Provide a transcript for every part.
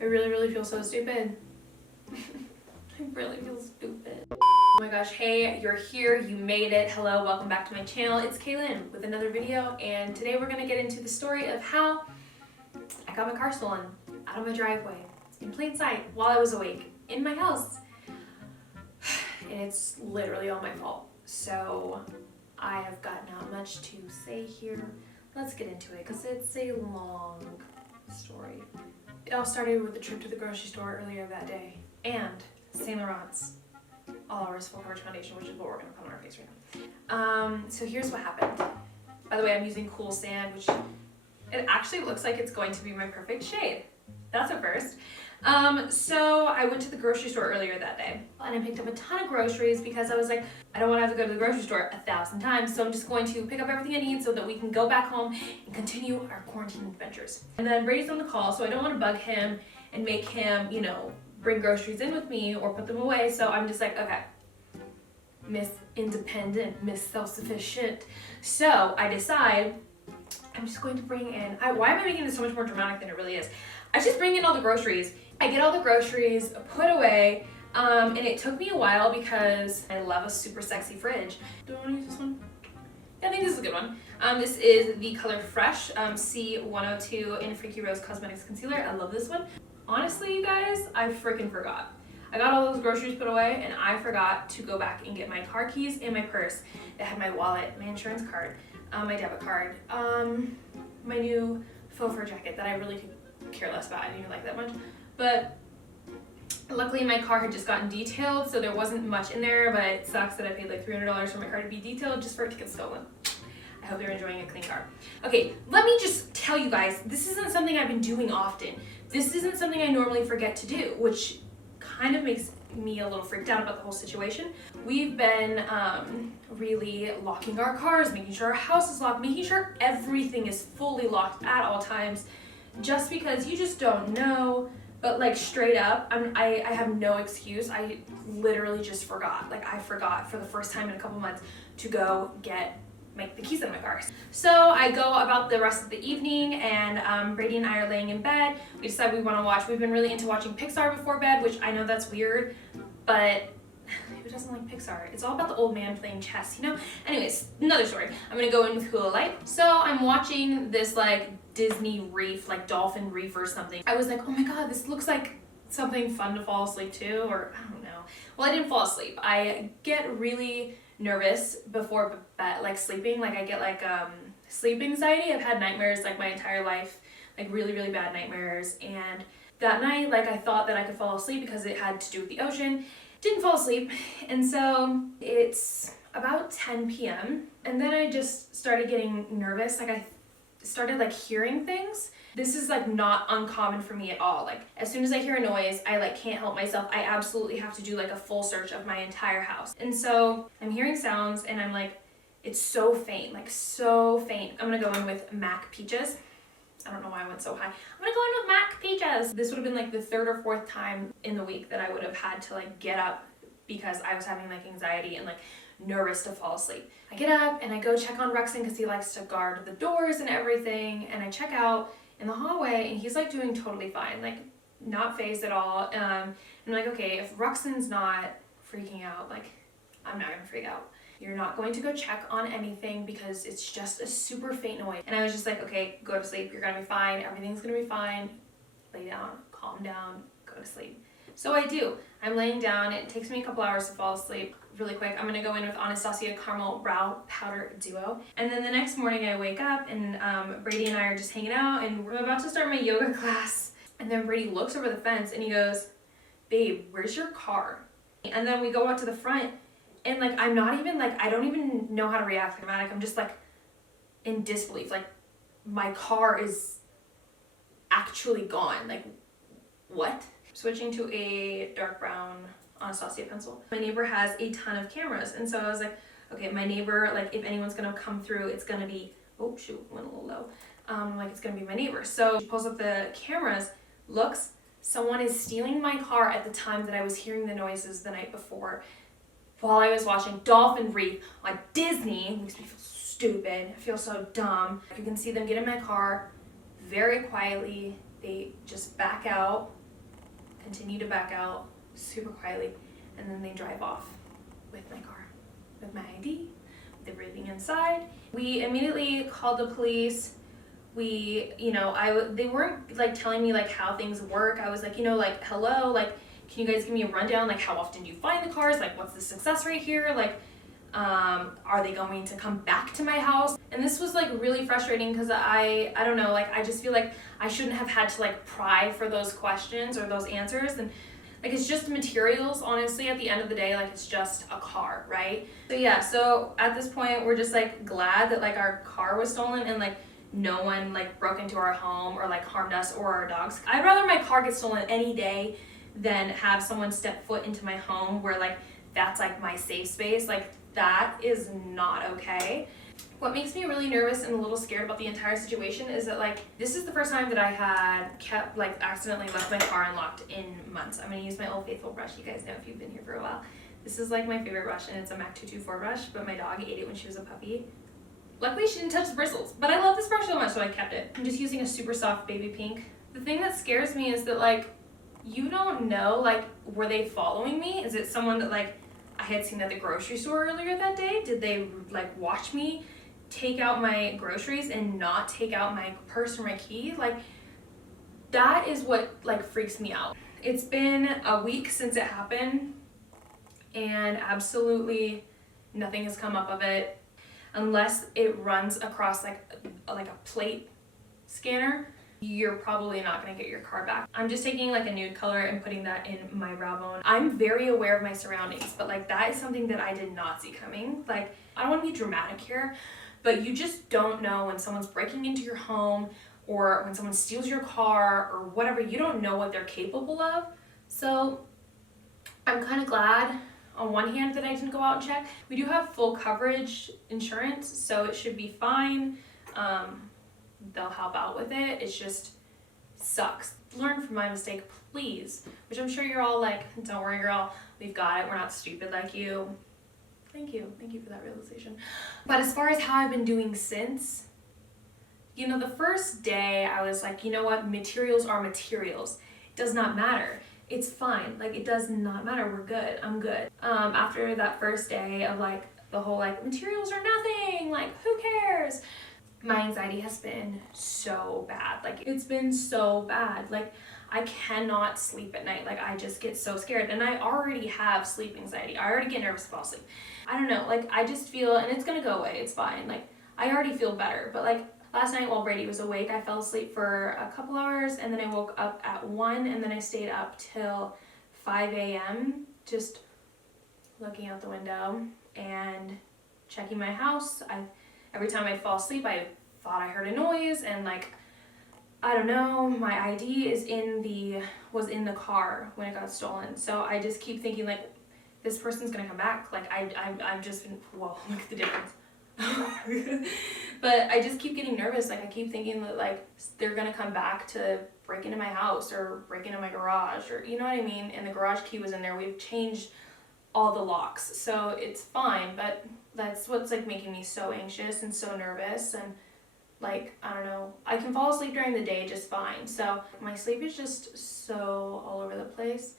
I really feel so stupid. I really feel stupid. Oh my gosh, hey, you're here, you made it. Hello, welcome back to my channel. It's Kaylin with another video, and today we're gonna get into the story of how I got my car stolen out of my driveway in plain sight while I was awake in my house. And it's literally all my fault. So I have got not much to say here. Let's get into it because it's a long story. It all started with a trip to the grocery store earlier that day and Saint Laurent's All Hours Full Coverage Foundation, which is what we're going to put on our face right now. So here's what happened. By the way, I'm using Cool Sand, which it actually looks like it's going to be my perfect shade. That's a first. So I went to the grocery store earlier that day and I picked up a ton of groceries because I was like, I don't want to have to go to the grocery store 1,000 times, so I'm just going to pick up everything I need so that we can go back home and continue our quarantine adventures. And then Brady's on the call, so I don't want to bug him and make him, you know, bring groceries in with me or put them away. So I'm just like, okay, Miss Independent, Miss Self-Sufficient. So I decide I'm just going to bring in, why am I making this so much more dramatic than it really is? I just bring in all the groceries. I get all the groceries put away, and it took me a while because I love a super sexy fridge. Do I want to use this one? Yeah, I think this is a good one. This is the color Fresh C102 in Freaky Rose Cosmetics Concealer. I love this one. Honestly, you guys, I freaking forgot. I got all those groceries put away and I forgot to go back and get my car keys and my purse. It had my wallet, my insurance card, my debit card, my new faux fur jacket that I really could care less about. I didn't even like that much. But luckily my car had just gotten detailed, so there wasn't much in there, but it sucks that I paid like $300 for my car to be detailed just for it to get stolen. I hope you're enjoying a clean car. Okay, let me just tell you guys, this isn't something I've been doing often. This isn't something I normally forget to do, which kind of makes me a little freaked out about the whole situation. We've been really locking our cars, making sure our house is locked, making sure everything is fully locked at all times, just because you just don't know. But like straight up, I have no excuse. I literally just forgot. Like I forgot for the first time in a couple months to go get the keys in my car. So I go about the rest of the evening and Brady and I are laying in bed. We decide we want to watch. We've been really into watching Pixar before bed, which I know that's weird, but who doesn't like Pixar? It's all about the old man playing chess, you know? Anyways, another story. I'm gonna go in with Hula Light. So I'm watching this like Disney reef, like dolphin reef or something. I was like, oh my God, this looks like something fun to fall asleep to, or I don't know. Well, I didn't fall asleep. I get really nervous before bed, like sleeping. Like I get like sleep anxiety. I've had nightmares like my entire life, like really bad nightmares. And that night, like I thought that I could fall asleep because it had to do with the ocean. Didn't fall asleep. And so it's about 10 p.m. and then I just started getting nervous. Like I started like hearing things. This is like not uncommon for me at all. Like as soon as I hear a noise, I like can't help myself. I absolutely have to do like a full search of my entire house. And so I'm hearing sounds and I'm like, it's so faint, like so faint. I'm gonna go in with MAC Peaches. I don't know why I went so high. I'm gonna go in with MAC Peaches. This would have been like the third or fourth time in the week that I would have had to like get up because I was having like anxiety and like nervous to fall asleep. I get up and I go check on Ruxin because he likes to guard the doors and everything. And I check out in the hallway and he's like doing totally fine, like not phased at all. And I'm like, okay, if Ruxin's not freaking out, like I'm not gonna freak out. You're not going to go check on anything because it's just a super faint noise. And I was just like, okay, go to sleep. You're gonna be fine. Everything's gonna be fine. Lay down, calm down, go to sleep. So I do. I'm laying down. It takes me a couple hours to fall asleep. Really quick, I'm gonna go in with Anastasia Caramel Brow Powder Duo. And then the next morning I wake up and Brady and I are just hanging out and we're about to start my yoga class. And then Brady looks over the fence and he goes, babe, where's your car? And then we go out to the front and like, I'm not even like, I don't even know how to react. I'm just like in disbelief. Like my car is actually gone. Like what? Switching to a dark brown Anastasia pencil. My neighbor has a ton of cameras, and so I was like, okay, my neighbor, like if anyone's gonna come through, it's gonna be, oh shoot, went a little low. Like it's gonna be my neighbor. So she pulls up the cameras, looks, someone is stealing my car at the time that I was hearing the noises the night before while I was watching Dolphin Reef on Disney. It makes me feel stupid. I feel so dumb. You can see them get in my car very quietly. They just back out continue to back out super quietly, and then they drive off with my car, with my ID, with everything inside. We immediately called the police. We, they weren't like telling me like how things work. I was like, like, hello, like, can you guys give me a rundown? Like, how often do you find the cars? Like, what's the success rate here? Like, are they going to come back to my house? And this was like really frustrating because I don't know, like, I just feel like I shouldn't have had to like pry for those questions or those answers. And like, it's just materials, honestly, at the end of the day. Like, it's just a car, right? So yeah, so at this point, we're just like glad that like our car was stolen and like no one like broke into our home or like harmed us or our dogs. I'd rather my car get stolen any day than have someone step foot into my home where like that's like my safe space. Like, that is not okay. What makes me really nervous and a little scared about the entire situation is that like this is the first time that I had accidentally left my car unlocked in months. I'm gonna use my Old Faithful brush. You guys know if you've been here for a while. This is like my favorite brush, and it's a MAC 224 brush, but my dog ate it when she was a puppy. Luckily she didn't touch the bristles, but I love this brush so much, so I kept it. I'm just using a super soft baby pink. The thing that scares me is that like you don't know, like, were they following me? Is it someone that like I had seen at the grocery store earlier that day? Did they like watch me take out my groceries and not take out my purse or my key? Like, that is what like freaks me out. It's been a week since it happened and absolutely nothing has come up of it unless it runs across like a plate scanner. You're probably not going to get your car back. I'm just taking like a nude color and putting that in my brow bone. I'm very aware of my surroundings, but like that is something that I did not see coming. Like, I don't want to be dramatic here, but you just don't know when someone's breaking into your home or when someone steals your car or whatever. You don't know what they're capable of. So I'm kind of glad on one hand that I didn't go out and check. We do have full coverage insurance, so it should be fine. They'll help out with it. It just sucks. Learn from my mistake, please. Which I'm sure you're all like, don't worry, girl, we've got it. We're not stupid like you. Thank you for that realization. But as far as how I've been doing since, the first day I was like, you know what, materials are materials. It does not matter. It's fine. Like, it does not matter. We're good. I'm good. After that first day of like the whole like materials are nothing, like who cares? My anxiety has been so bad. Like, it's been so bad. Like, I cannot sleep at night. Like, I just get so scared. And I already have sleep anxiety. I already get nervous to fall asleep. I don't know. Like, I just feel, and it's gonna go away. It's fine. Like, I already feel better. But like, last night while Brady was awake, I fell asleep for a couple hours. And then I woke up at 1. And then I stayed up till 5 a.m. just looking out the window and checking my house. Every time I'd fall asleep, I thought I heard a noise, and like, I don't know, my ID was in the car when it got stolen. So I just keep thinking like, this person's gonna come back. Like, I've just been, whoa, look at the difference. But I just keep getting nervous. Like, I keep thinking that like they're gonna come back to break into my house or break into my garage, or you know what I mean? And the garage key was in there. We've changed all the locks, so it's fine, but that's what's like making me so anxious and so nervous. And like, I don't know, I can fall asleep during the day just fine. So my sleep is just so all over the place.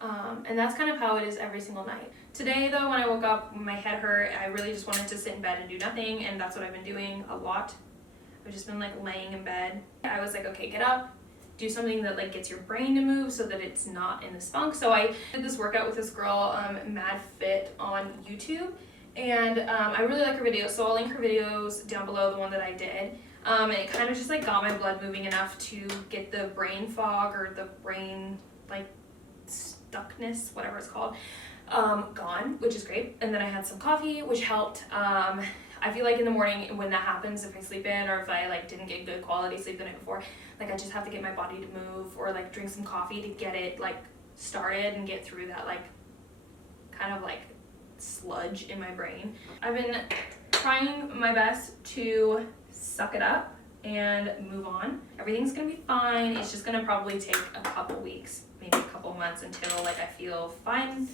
And that's kind of how it is every single night. Today though, when I woke up, my head hurt, I really just wanted to sit in bed and do nothing, and that's what I've been doing a lot. I've just been like laying in bed. I was like, okay, get up, do something that like gets your brain to move so that it's not in this funk. So I did this workout with this girl, Mad Fit, on YouTube, and I really like her videos, so I'll link her videos down below, the one that I did. And it kind of just like got my blood moving enough to get the brain fog or the brain like stuckness, whatever it's called, gone, which is great. And then I had some coffee, which helped. I feel like in the morning when that happens, if I sleep in or if I like didn't get good quality sleep the night before, like I just have to get my body to move or like drink some coffee to get it like started and get through that like kind of like sludge in my brain. I've been trying my best to suck it up and move on. Everything's gonna be fine. It's just gonna probably take a couple weeks, maybe a couple months until like I feel fine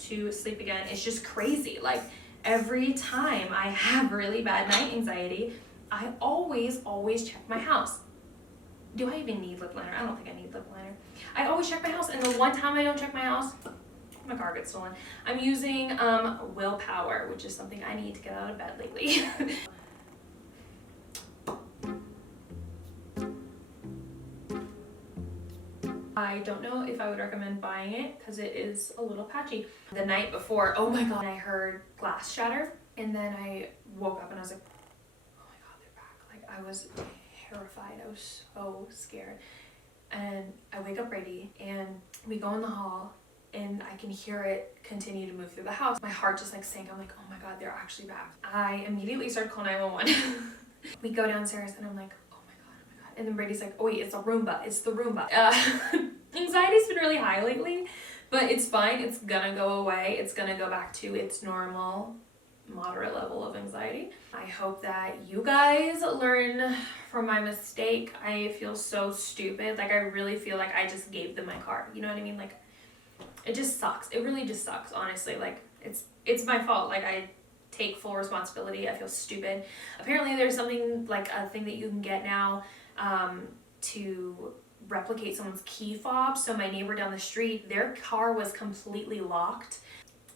to sleep again. It's just crazy. Like every time I have really bad night anxiety, I always check my house. Do I even need lip liner? I don't think I need lip liner. I always check my house, and the one time I don't check my house, my car gets stolen. I'm using Willpower, which is something I need to get out of bed lately. I don't know if I would recommend buying it because it is a little patchy. The night before, oh my god, I heard glass shatter, and then I woke up and I was like, oh my god, they're back. Like, I was terrified. I was so scared. And I wake up ready and we go in the hall and I can hear it continue to move through the house. My heart just like sank. I'm like, oh my god, they're actually back. I immediately started calling 911. We go downstairs and I'm like, oh my god. And then Brady's like, oh wait, it's a Roomba. It's the Roomba. Anxiety's been really high lately, but it's fine. It's gonna go away. It's gonna go back to its normal moderate level of anxiety. I hope that you guys learn from my mistake. I feel so stupid. Like, I really feel like I just gave them my car. You know what I mean? Like, it just sucks. It really just sucks, honestly. Like, it's my fault. Like, I take full responsibility. I feel stupid. Apparently there's something, like a thing that you can get now to replicate someone's key fob. So my neighbor down the street, their car was completely locked.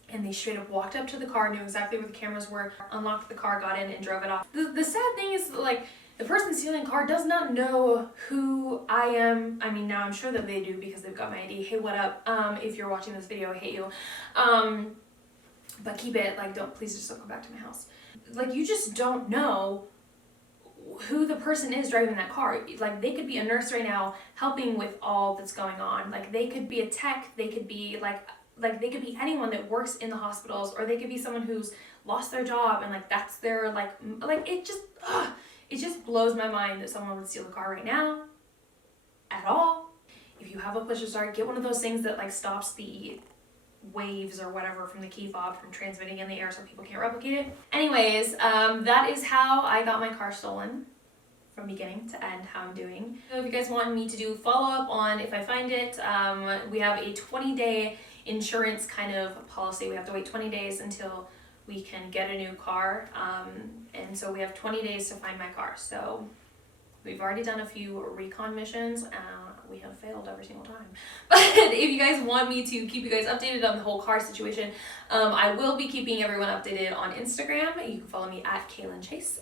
And they straight up walked up to the car, knew exactly where the cameras were, unlocked the car, got in, and drove it off. The sad thing is, like, the person stealing the car does not know who I am. I mean, now I'm sure that they do because they've got my ID. Hey, what up? If you're watching this video, I hate you. But keep it, like, please just don't go back to my house. Like, you just don't know who the person is driving that car. Like, they could be a nurse right now helping with all that's going on. Like, they could be a tech, they could be like they could be anyone that works in the hospitals, or they could be someone who's lost their job and like that's their like it just blows my mind that someone would steal a car right now at all. If you have a push to start, get one of those things that like stops the waves or whatever from the key fob from transmitting in the air so people can't replicate it. Anyways, that is how I got my car stolen from beginning to end, how I'm doing. So if you guys want me to do follow-up on if I find it, we have a 20-day insurance kind of policy. We have to wait 20 days until we can get a new car, and so we have 20 days to find my car. So we've already done a few recon missions. We have failed every single time. But if you guys want me to keep you guys updated on the whole car situation, I will be keeping everyone updated on Instagram. You can follow me at Kaylin Chase,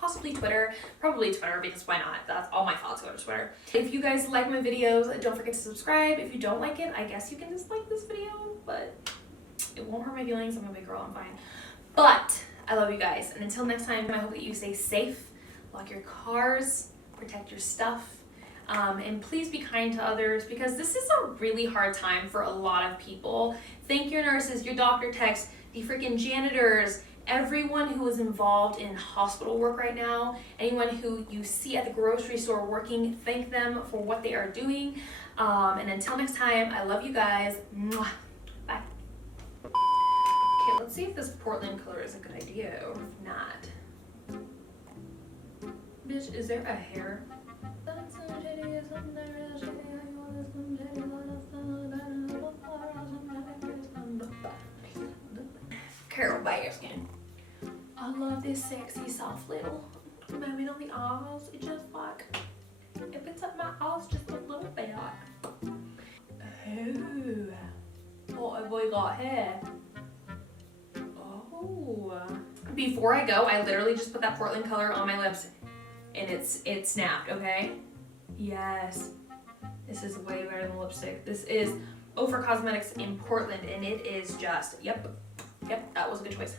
possibly Twitter, probably Twitter because why not? That's all my thoughts go to Twitter. If you guys like my videos, don't forget to subscribe. If you don't like it, I guess you can dislike this video, but it won't hurt my feelings. I'm a big girl, I'm fine. But I love you guys, and until next time, I hope that you stay safe, lock your cars, protect your stuff. And please be kind to others because this is a really hard time for a lot of people. Thank your nurses, your doctor techs, the freaking janitors, everyone who is involved in hospital work right now, anyone who you see at the grocery store working, thank them for what they are doing. And until next time, I love you guys. Mwah. Bye. Okay, let's see if this Portland color is a good idea or if not. Bitch, is there a hair? Carol Baskin. I love this sexy, soft little moment on the eyes. It just like, it puts up my eyes just a little bit. Oh, what have we got here? Oh. Before I go, I literally just put that Portland color on my lips and it snapped, okay? Yes. This is way better than lipstick. This is Ophir Cosmetics in Portland and it is just, yep, that was a good choice.